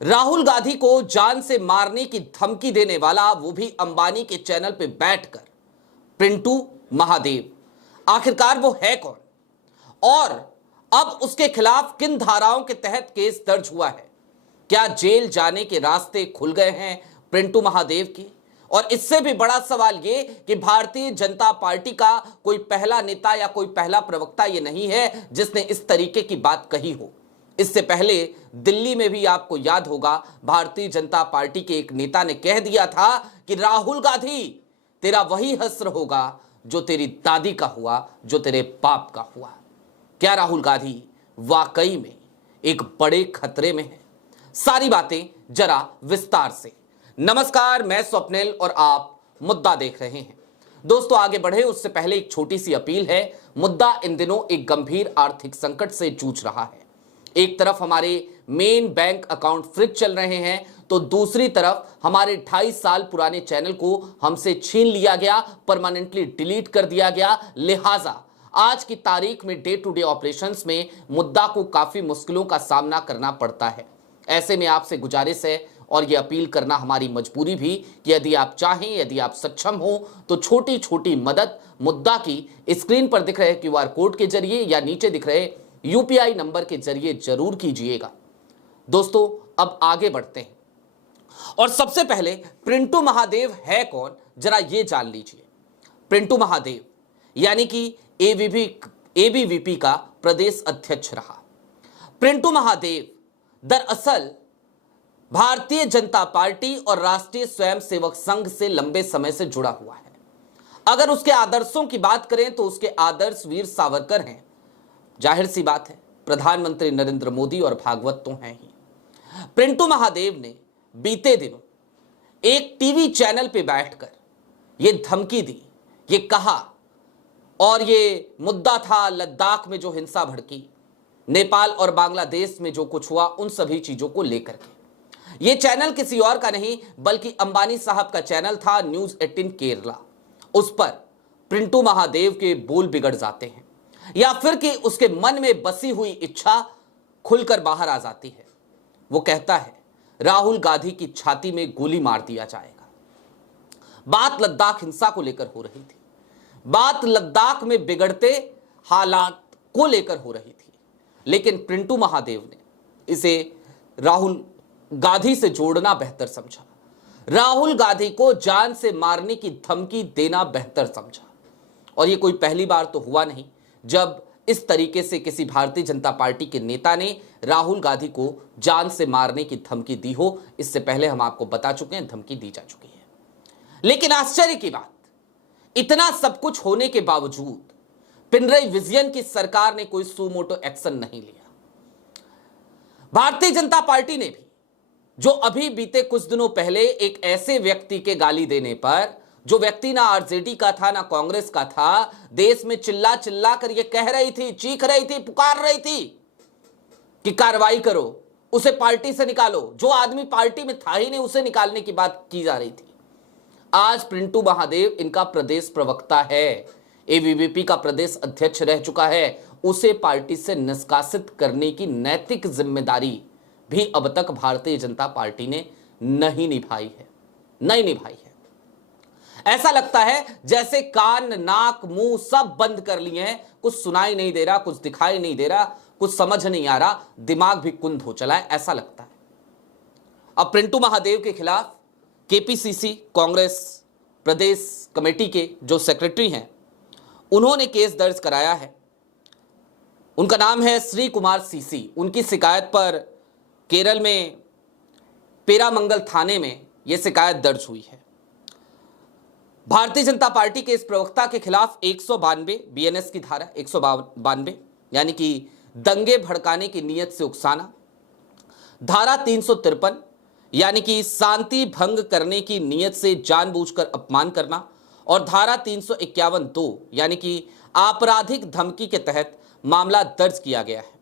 राहुल गांधी को जान से मारने की धमकी देने वाला, वो भी अंबानी के चैनल पे बैठकर, पिंटू महादेव। आखिरकार वो है कौन और अब उसके खिलाफ किन धाराओं के तहत केस दर्ज हुआ है? क्या जेल जाने के रास्ते खुल गए हैं पिंटू महादेव की? और इससे भी बड़ा सवाल ये कि भारतीय जनता पार्टी का कोई पहला नेता या कोई पहला प्रवक्ता ये नहीं है जिसने इस तरीके की बात कही हो। इससे पहले दिल्ली में भी आपको याद होगा, भारतीय जनता पार्टी के एक नेता ने कह दिया था कि राहुल गांधी, तेरा वही हश्र होगा जो तेरी दादी का हुआ, जो तेरे बाप का हुआ। क्या राहुल गांधी वाकई में एक बड़े खतरे में है? सारी बातें जरा विस्तार से। नमस्कार, मैं स्वप्निल और आप मुद्दा देख रहे हैं। दोस्तों, आगे बढ़े उससे पहले एक छोटी सी अपील है। मुद्दा इन दिनों एक गंभीर आर्थिक संकट से जूझ रहा है। एक तरफ हमारे मेन बैंक अकाउंट फ्रीज चल रहे हैं, तो दूसरी तरफ हमारे 2.5 साल पुराने चैनल को हमसे छीन लिया गया, परमानेंटली डिलीट कर दिया गया। लिहाजा आज की तारीख में डे टू डे ऑपरेशंस में मुद्दा को काफी मुश्किलों का सामना करना पड़ता है। ऐसे में आपसे गुजारिश है और यह अपील करना हमारी मजबूरी भी कि यदि आप चाहें, यदि आप सक्षम हो, तो छोटी छोटी मदद मुद्दा की स्क्रीन पर दिख रहे QR कोड के जरिए या नीचे दिख रहे UPI नंबर के जरिए जरूर कीजिएगा। दोस्तों, अब आगे बढ़ते हैं और सबसे पहले पिंटू महादेव है कौन, जरा ये जान लीजिए। पिंटू महादेव यानी कि ABVP का प्रदेश अध्यक्ष रहा। पिंटू महादेव दरअसल भारतीय जनता पार्टी और राष्ट्रीय स्वयंसेवक संघ से लंबे समय से जुड़ा हुआ है। अगर उसके आदर्शों की बात करें तो उसके आदर्श वीर सावरकर हैं। जाहिर सी बात है, प्रधानमंत्री नरेंद्र मोदी और भागवत तो हैं ही। पिंटू महादेव ने बीते दिनों एक टीवी चैनल पे बैठकर ये धमकी दी, ये कहा, और ये मुद्दा था लद्दाख में जो हिंसा भड़की, नेपाल और बांग्लादेश में जो कुछ हुआ, उन सभी चीजों को लेकर के। ये चैनल किसी और का नहीं बल्कि अंबानी साहब का चैनल था, न्यूज 18 केरला। उस पर पिंटू महादेव के बोल बिगड़ जाते हैं या फिर कि उसके मन में बसी हुई इच्छा खुलकर बाहर आ जाती है। वो कहता है राहुल गांधी की छाती में गोली मार दिया जाएगा। बात लद्दाख हिंसा को लेकर हो रही थी, बात लद्दाख में बिगड़ते हालात को लेकर हो रही थी, लेकिन पिंटू महादेव ने इसे राहुल गांधी से जोड़ना बेहतर समझा, राहुल गांधी को जान से मारने की धमकी देना बेहतर समझा। और ये कोई पहली बार तो हुआ नहीं जब इस तरीके से किसी भारतीय जनता पार्टी के नेता ने राहुल गांधी को जान से मारने की धमकी दी हो। इससे पहले हम आपको बता चुके हैं, धमकी दी जा चुकी है। लेकिन आश्चर्य की बात, इतना सब कुछ होने के बावजूद पिनरई विजयन की सरकार ने कोई सुमोटो एक्शन नहीं लिया। भारतीय जनता पार्टी ने भी, जो अभी बीते कुछ दिनों पहले एक ऐसे व्यक्ति के गाली देने पर, जो व्यक्ति ना आरजेडी का था ना कांग्रेस का था, देश में चिल्ला चिल्ला कर ये कह रही थी, चीख रही थी, पुकार रही थी कि कार्रवाई करो, उसे पार्टी से निकालो। जो आदमी पार्टी में था ही नहीं, उसे निकालने की बात की जा रही थी। आज पिंटू महादेव इनका प्रदेश प्रवक्ता है, ABVP का प्रदेश अध्यक्ष रह चुका है। उसे पार्टी से निष्कासित करने की नैतिक जिम्मेदारी भी अब तक भारतीय जनता पार्टी ने नहीं निभाई है। ऐसा लगता है जैसे कान, नाक, मुंह सब बंद कर लिए हैं, कुछ सुनाई नहीं दे रहा, कुछ दिखाई नहीं दे रहा, कुछ समझ नहीं आ रहा, दिमाग भी कुंद हो चला है, ऐसा लगता है। अब पिंटू महादेव के खिलाफ KPCC कांग्रेस प्रदेश कमेटी के जो सेक्रेटरी हैं, उन्होंने केस दर्ज कराया है। उनका नाम है श्री कुमार CC। उनकी शिकायत पर केरल में पेरामंगल थाने में यह शिकायत दर्ज हुई है। भारतीय जनता पार्टी के इस प्रवक्ता के खिलाफ 192 BNS की धारा 192 यानी कि दंगे भड़काने की नीयत से उकसाना, धारा 353 यानी कि शांति भंग करने की नीयत से जानबूझकर अपमान करना, और धारा 351(2) यानी कि आपराधिक धमकी के तहत मामला दर्ज किया गया है।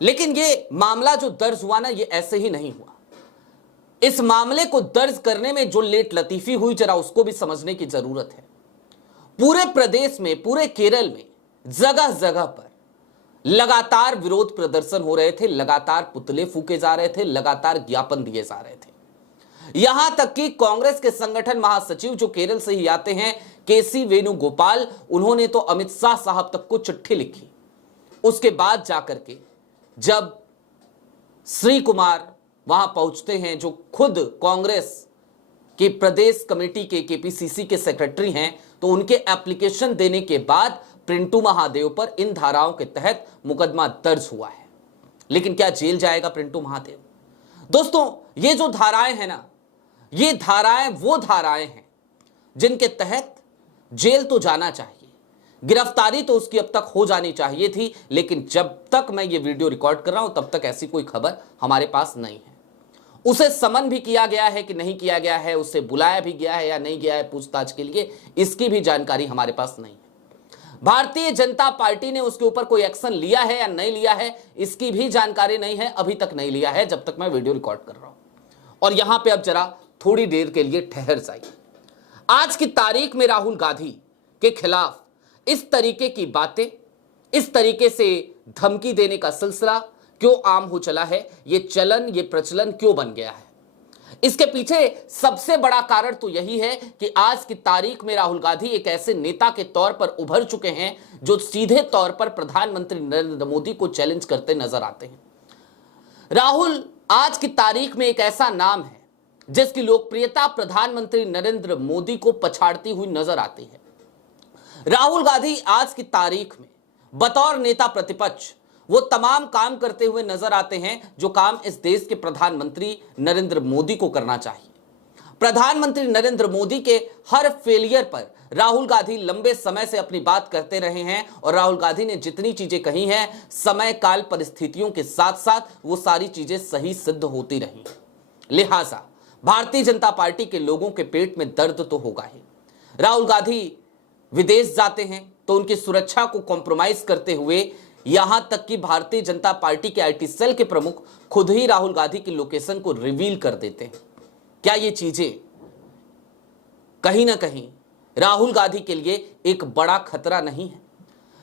लेकिन ये मामला जो दर्ज हुआ ना, ये ऐसे ही नहीं हुआ। इस मामले को दर्ज करने में जो लेट लतीफी हुई, जरा उसको भी समझने की जरूरत है। पूरे प्रदेश में, पूरे केरल में जगह जगह पर लगातार विरोध प्रदर्शन हो रहे थे, लगातार पुतले फूके जा रहे थे, लगातार ज्ञापन दिए जा रहे थे। यहां तक कि कांग्रेस के संगठन महासचिव जो केरल से ही आते हैं, केसी वेणुगोपाल, उन्होंने तो अमित शाह साहब तक को चिट्ठी लिखी। उसके बाद जाकर के जब श्री कुमार वहां पहुंचते हैं, जो खुद कांग्रेस के प्रदेश कमेटी के केपीसीसी के सेक्रेटरी हैं, तो उनके एप्लीकेशन देने के बाद पिंटू महादेव पर इन धाराओं के तहत मुकदमा दर्ज हुआ है। लेकिन क्या जेल जाएगा पिंटू महादेव? दोस्तों, ये जो धाराएं हैं ना, ये धाराएं वो धाराएं हैं जिनके तहत जेल तो जाना चाहिए, गिरफ्तारी तो उसकी अब तक हो जानी चाहिए थी। लेकिन जब तक मैं ये वीडियो रिकॉर्ड कर रहा हूं तब तक ऐसी कोई खबर हमारे पास नहीं है। उसे समन भी किया गया है कि नहीं किया गया है, उसे बुलाया भी गया है या नहीं गया है पूछताछ के लिए, इसकी भी जानकारी हमारे पास नहीं है। भारतीय जनता पार्टी ने उसके ऊपर कोई एक्शन लिया है या नहीं लिया है, इसकी भी जानकारी नहीं है, अभी तक नहीं लिया है जब तक मैं वीडियो रिकॉर्ड कर रहा हूं। और यहां पे अब जरा थोड़ी देर के लिए ठहर जाइए। आज की तारीख में राहुल गांधी के खिलाफ इस तरीके की बातें, इस तरीके से धमकी देने का सिलसिला क्यों आम हो चला है? ये चलन, ये प्रचलन क्यों बन गया है? इसके पीछे सबसे बड़ा कारण तो यही है कि आज की तारीख में राहुल गांधी एक ऐसे नेता के तौर पर उभर चुके हैं जो सीधे तौर पर प्रधानमंत्री नरेंद्र मोदी को चैलेंज करते नजर आते हैं। राहुल आज की तारीख में एक ऐसा नाम है जिसकी लोकप्रियता प्रधानमंत्री नरेंद्र मोदी को पछाड़ती हुई नजर आती है। राहुल गांधी आज की तारीख में बतौर नेता प्रतिपक्ष वो तमाम काम करते हुए नजर आते हैं जो काम इस देश के प्रधानमंत्री नरेंद्र मोदी को करना चाहिए। प्रधानमंत्री नरेंद्र मोदी के हर फेलियर पर राहुल गांधी लंबे समय से अपनी बात करते रहे हैं और राहुल गांधी ने जितनी चीजें कही हैं, समय काल परिस्थितियों के साथ साथ वो सारी चीजें सही सिद्ध होती रही। लिहाजा भारतीय जनता पार्टी के लोगों के पेट में दर्द तो होगा ही। राहुल गांधी विदेश जाते हैं तो उनकी सुरक्षा को कॉम्प्रोमाइज करते हुए यहां तक कि भारतीय जनता पार्टी के आईटी सेल के प्रमुख खुद ही राहुल गांधी की लोकेशन को रिवील कर देते हैं। क्या ये चीजें कहीं ना कहीं राहुल गांधी के लिए एक बड़ा खतरा नहीं है?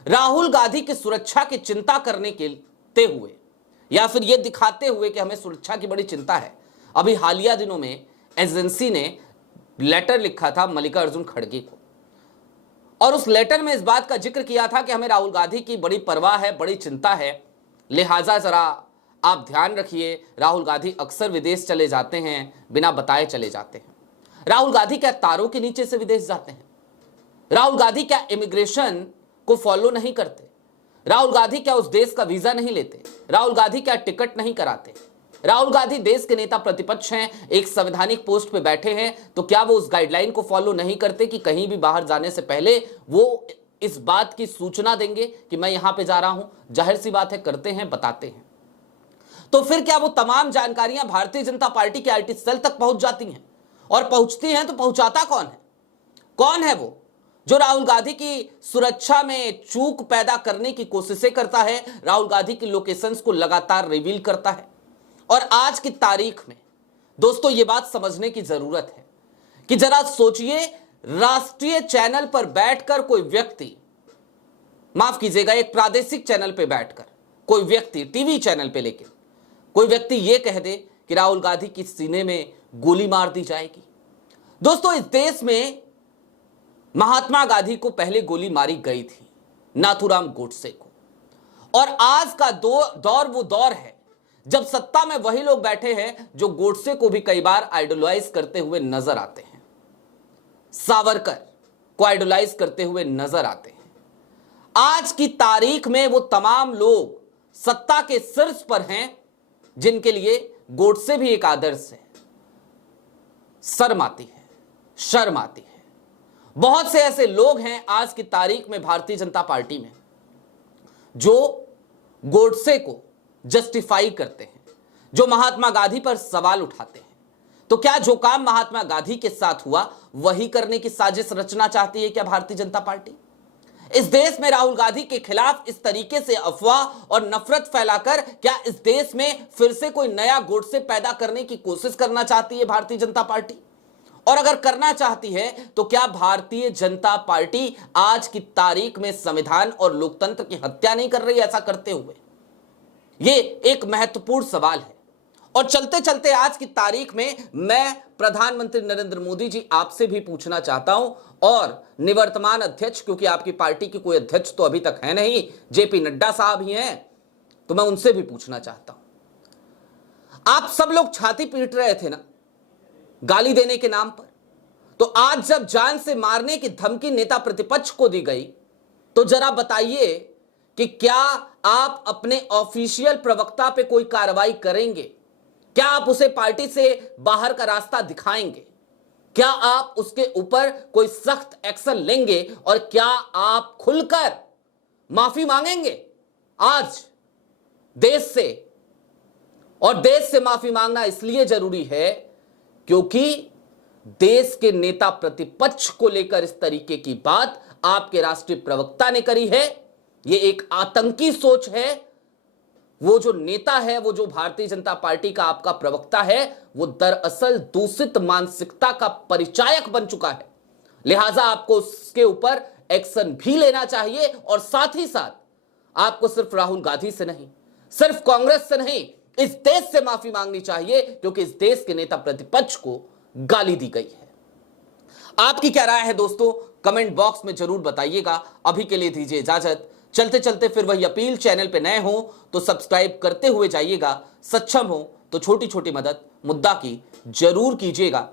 राहुल गांधी की सुरक्षा की चिंता करने के हुए या फिर यह दिखाते हुए कि हमें सुरक्षा की बड़ी चिंता है, अभी हालिया दिनों में एजेंसी ने लेटर लिखा था मल्लिकार्जुन खड़गे को और उस लेटर में इस बात का जिक्र किया था कि हमें राहुल गांधी की बड़ी परवाह है, बड़ी चिंता है, लिहाजा जरा आप ध्यान रखिए। राहुल गांधी अक्सर विदेश चले जाते हैं, बिना बताए चले जाते हैं। राहुल गांधी क्या तारों के नीचे से विदेश जाते हैं? राहुल गांधी क्या इमिग्रेशन को फॉलो नहीं करते? राहुल गांधी क्या उस देश का वीजा नहीं लेते? राहुल गांधी क्या टिकट नहीं कराते? राहुल गांधी देश के नेता प्रतिपक्ष हैं, एक संवैधानिक पोस्ट पे बैठे हैं, तो क्या वो उस गाइडलाइन को फॉलो नहीं करते कि कहीं भी बाहर जाने से पहले वो इस बात की सूचना देंगे कि मैं यहां पे जा रहा हूं? जाहिर सी बात है करते हैं, बताते हैं। तो फिर क्या वो तमाम जानकारियां भारतीय जनता पार्टी के आईटी सेल तक पहुंच जाती हैं? और पहुंचती हैं तो पहुंचाता कौन है? कौन है वो जो राहुल गांधी की सुरक्षा में चूक पैदा करने की कोशिशें करता है, राहुल गांधी की लोकेशंस को लगातार रिवील करता है? और आज की तारीख में दोस्तों ये बात समझने की जरूरत है कि जरा सोचिए, राष्ट्रीय चैनल पर बैठकर कोई व्यक्ति, माफ कीजिएगा, एक प्रादेशिक चैनल पे बैठकर कोई व्यक्ति, टीवी चैनल पे लेके कोई व्यक्ति ये कह दे कि राहुल गांधी की सीने में गोली मार दी जाएगी। दोस्तों, इस देश में महात्मा गांधी को पहले गोली मारी गई थी, नाथूराम गोडसे को, और आज का दौर वो दौर है जब सत्ता में वही लोग बैठे हैं जो गोडसे को भी कई बार आइडोलाइज करते हुए नजर आते हैं, सावरकर को आइडोलाइज करते हुए नजर आते हैं। आज की तारीख में वो तमाम लोग सत्ता के शीर्ष पर हैं जिनके लिए गोडसे भी एक आदर्श है। शर्म आती है, शर्म आती है। बहुत से ऐसे लोग हैं आज की तारीख में भारतीय जनता पार्टी में जो गोडसे को जस्टिफाई करते हैं, जो महात्मा गांधी पर सवाल उठाते हैं। तो क्या जो काम महात्मा गांधी के साथ हुआ वही करने की साजिश रचना चाहती है क्या भारतीय जनता पार्टी? इस देश में राहुल गांधी के खिलाफ इस तरीके से अफवाह और नफरत फैलाकर क्या इस देश में फिर से कोई नया गोडसे पैदा करने की कोशिश करना चाहती है भारतीय जनता पार्टी? और अगर करना चाहती है तो क्या भारतीय जनता पार्टी आज की तारीख में संविधान और लोकतंत्र की हत्या नहीं कर रही ऐसा करते हुए? यह एक महत्वपूर्ण सवाल है। और चलते चलते आज की तारीख में मैं प्रधानमंत्री नरेंद्र मोदी जी आपसे भी पूछना चाहता हूं, और निवर्तमान अध्यक्ष, क्योंकि आपकी पार्टी की कोई अध्यक्ष तो अभी तक है नहीं, जेपी नड्डा साहब ही हैं, तो मैं उनसे भी पूछना चाहता हूं। आप सब लोग छाती पीट रहे थे ना गाली देने के नाम पर, तो आज जब जान से मारने की धमकी नेता प्रतिपक्ष को दी गई, तो जरा बताइए कि क्या आप अपने ऑफिशियल प्रवक्ता पे कोई कार्रवाई करेंगे? क्या आप उसे पार्टी से बाहर का रास्ता दिखाएंगे? क्या आप उसके ऊपर कोई सख्त एक्शन लेंगे? और क्या आप खुलकर माफी मांगेंगे आज देश से? और देश से माफी मांगना इसलिए जरूरी है क्योंकि देश के नेता प्रतिपक्ष को लेकर इस तरीके की बात आपके राष्ट्रीय प्रवक्ता ने करी है। यह एक आतंकी सोच है। वो जो नेता है, वो जो भारतीय जनता पार्टी का आपका प्रवक्ता है, वो दरअसल दूषित मानसिकता का परिचायक बन चुका है। लिहाजा आपको उसके ऊपर एक्शन भी लेना चाहिए, और साथ ही साथ आपको सिर्फ राहुल गांधी से नहीं, सिर्फ कांग्रेस से नहीं, इस देश से माफी मांगनी चाहिए, क्योंकि इस देश के नेता प्रतिपक्ष को गाली दी गई है। आपकी क्या राय है दोस्तों? कमेंट बॉक्स में जरूर बताइएगा। अभी के लिए दीजिए इजाजत। चलते चलते फिर वही अपील, चैनल पे नए हो तो सब्सक्राइब करते हुए जाइएगा, सक्षम हो तो छोटी छोटी मदद मुद्दा की जरूर कीजिएगा।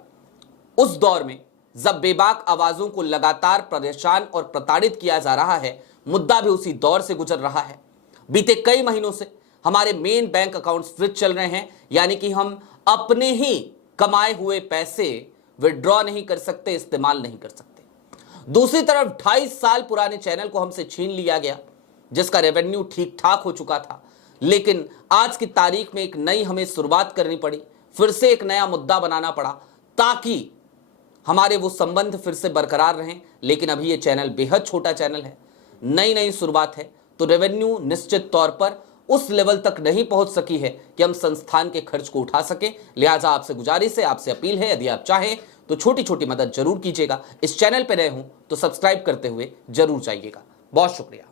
उस दौर में जब बेबाक आवाजों को लगातार परेशान और प्रताड़ित किया जा रहा है, मुद्दा भी उसी दौर से गुजर रहा है। बीते कई महीनों से हमारे मेन बैंक अकाउंट्स फ्रीज चल रहे हैं, यानी कि हम अपने ही कमाए हुए पैसे विड्रॉ नहीं कर सकते, इस्तेमाल नहीं कर सकते। दूसरी तरफ 28 साल पुराने चैनल को हमसे छीन लिया गया, जिसका रेवेन्यू ठीक ठाक हो चुका था। लेकिन आज की तारीख में एक नई हमें शुरुआत करनी पड़ी, फिर से एक नया मुद्दा बनाना पड़ा, ताकि हमारे वो संबंध फिर से बरकरार रहें। लेकिन अभी ये चैनल बेहद छोटा चैनल है, नई शुरुआत है, तो रेवेन्यू निश्चित तौर पर उस लेवल तक नहीं पहुंच सकी है कि हम संस्थान के खर्च को उठा सके। लिहाजा आपसे गुजारिश है, आपसे अपील है, यदि आप चाहें तो छोटी छोटी मदद जरूर कीजिएगा। इस चैनल पर नए हों तो सब्सक्राइब करते हुए जरूर जाइएगा। बहुत शुक्रिया।